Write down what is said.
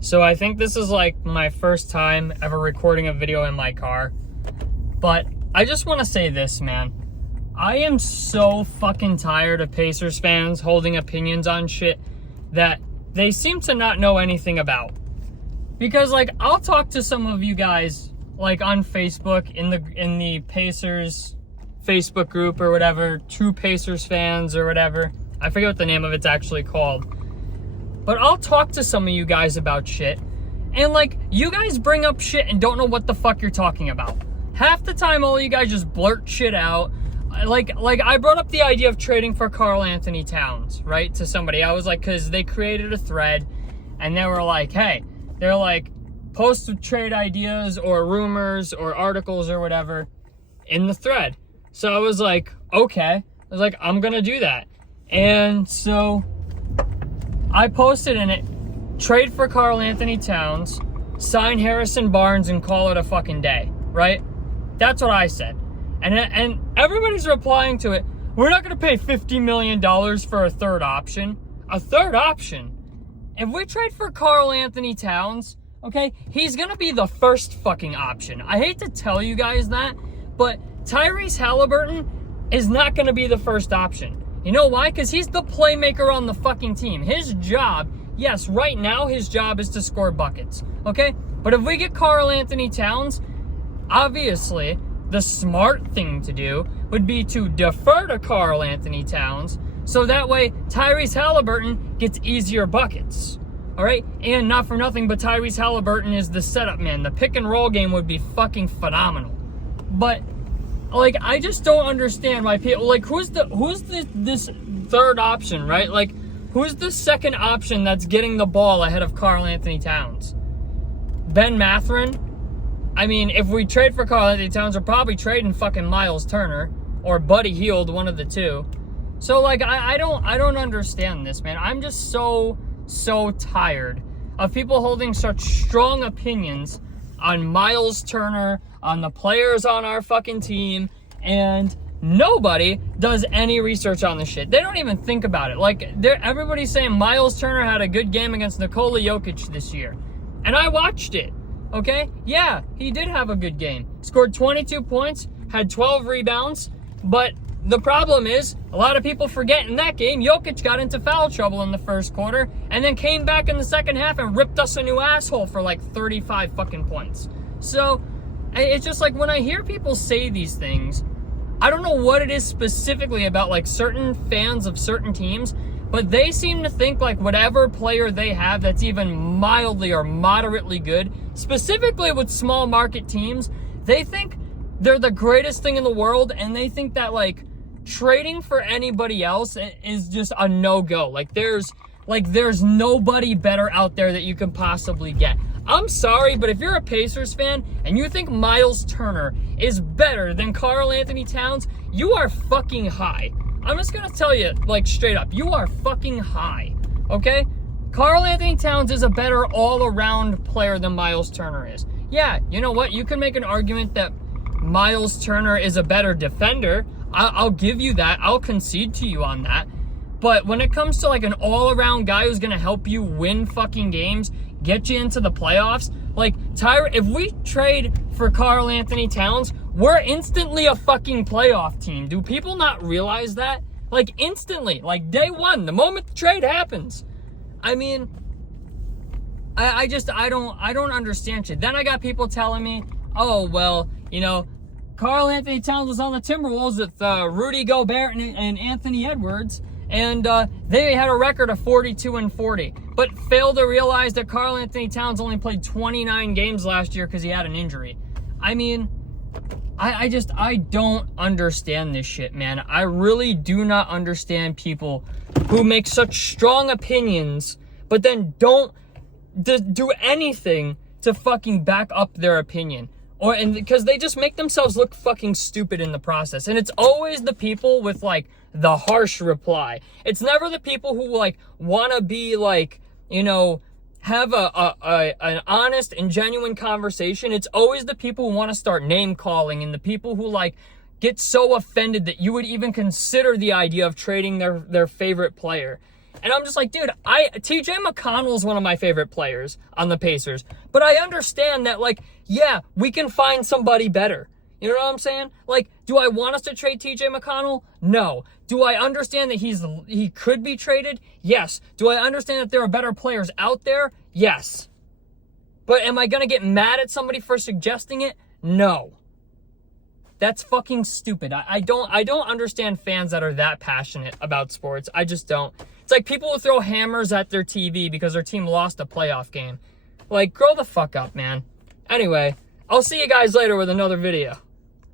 So I think this is like my first time ever recording a video in my car. But I just want to say this, man. I am so fucking tired of Pacers fans holding opinions on shit that they seem to not know anything about. Because like I'll talk to some of you guys like on Facebook in the Pacers Facebook group or whatever, True Pacers fans or whatever. I forget what the name of it's actually called. But I'll talk to some of you guys about shit, and like you guys bring up shit and don't know what the fuck you're talking about. Half the time all you guys just blurt shit out. Like I brought up the idea of trading for Karl Anthony Towns, right, to somebody. I was like, because they created a thread and they were like, hey, they're like, post trade ideas or rumors or articles or whatever in the thread. So I was like, okay. I was like, I'm gonna do that. And so I posted in it, trade for Karl Anthony Towns, sign Harrison Barnes, and call it a fucking day, right? That's what I said. And everybody's replying to it. We're not going to pay $50 million for a third option. A third option? If we trade for Karl Anthony Towns, okay, he's going to be the first fucking option. I hate to tell you guys that, but Tyrese Halliburton is not going to be the first option. You know why? Because he's the playmaker on the fucking team. His job, yes, right now his job is to score buckets, okay? But if we get Karl Anthony Towns, obviously the smart thing to do would be to defer to Karl Anthony Towns so that way Tyrese Halliburton gets easier buckets, all right? And not for nothing, but Tyrese Halliburton is the setup man. The pick and roll game would be fucking phenomenal. But like, I just don't understand why people, like, who's this third option, right? Like, who's the second option that's getting the ball ahead of Karl Anthony Towns? Ben Mathurin? I mean, if we trade for Karl Anthony Towns, we're probably trading fucking Miles Turner or Buddy Hield, one of the two. So, like, I don't understand this, man. I'm just so tired of people holding such strong opinions on Miles Turner, on the players on our fucking team, and nobody does any research on this shit. They don't even think about it. Like, everybody's saying Miles Turner had a good game against Nikola Jokic this year. And I watched it. Okay? Yeah, he did have a good game. Scored 22 points, had 12 rebounds, but the problem is, a lot of people forget in that game, Jokic got into foul trouble in the first quarter, and then came back in the second half and ripped us a new asshole for like 35 fucking points. So, it's just like when I hear people say these things, I don't know what it is specifically about like certain fans of certain teams, but they seem to think like whatever player they have that's even mildly or moderately good, specifically with small market teams, they think they're the greatest thing in the world, and they think that like trading for anybody else is just a no-go. Like there's nobody better out there that you can possibly get. I'm sorry, but if you're a Pacers fan and you think Miles Turner is better than Karl Anthony Towns, you are fucking high. I'm just gonna tell you, like, straight up, you are fucking high, okay? Karl Anthony Towns is a better all-around player than Miles Turner is. Yeah, you know what? You can make an argument that Miles Turner is a better defender. I'll give you that. I'll concede to you on that. But when it comes to, like, an all-around guy who's gonna help you win fucking games, get you into the playoffs, like, if we trade for Karl Anthony Towns, we're instantly a fucking playoff team. Do people not realize that? Like, instantly. Like, day one, the moment the trade happens. I mean, I don't understand shit. Then I got people telling me, oh, well, you know, Karl Anthony Towns was on the Timberwolves with Rudy Gobert and Anthony Edwards, and they had a record of 42-40, but failed to realize that Karl Anthony Towns only played 29 games last year because he had an injury. I mean, I don't understand this shit, man. I really do not understand people who make such strong opinions, but then don't do anything to fucking back up their opinion. And because they just make themselves look fucking stupid in the process. And it's always the people with, like, the harsh reply. It's never the people who, like, want to be, like, you know, have an honest and genuine conversation. It's always the people who want to start name calling, and the people who, like, get so offended that you would even consider the idea of trading their favorite player. And I'm just like, dude, TJ McConnell's one of my favorite players on the Pacers. But I understand that, like, yeah, we can find somebody better. You know what I'm saying? Like, do I want us to trade TJ McConnell? No. Do I understand that he could be traded? Yes. Do I understand that there are better players out there? Yes. But am I going to get mad at somebody for suggesting it? No. That's fucking stupid. I don't understand fans that are that passionate about sports. I just don't. It's like people will throw hammers at their TV because their team lost a playoff game. Like, grow the fuck up, man. Anyway, I'll see you guys later with another video.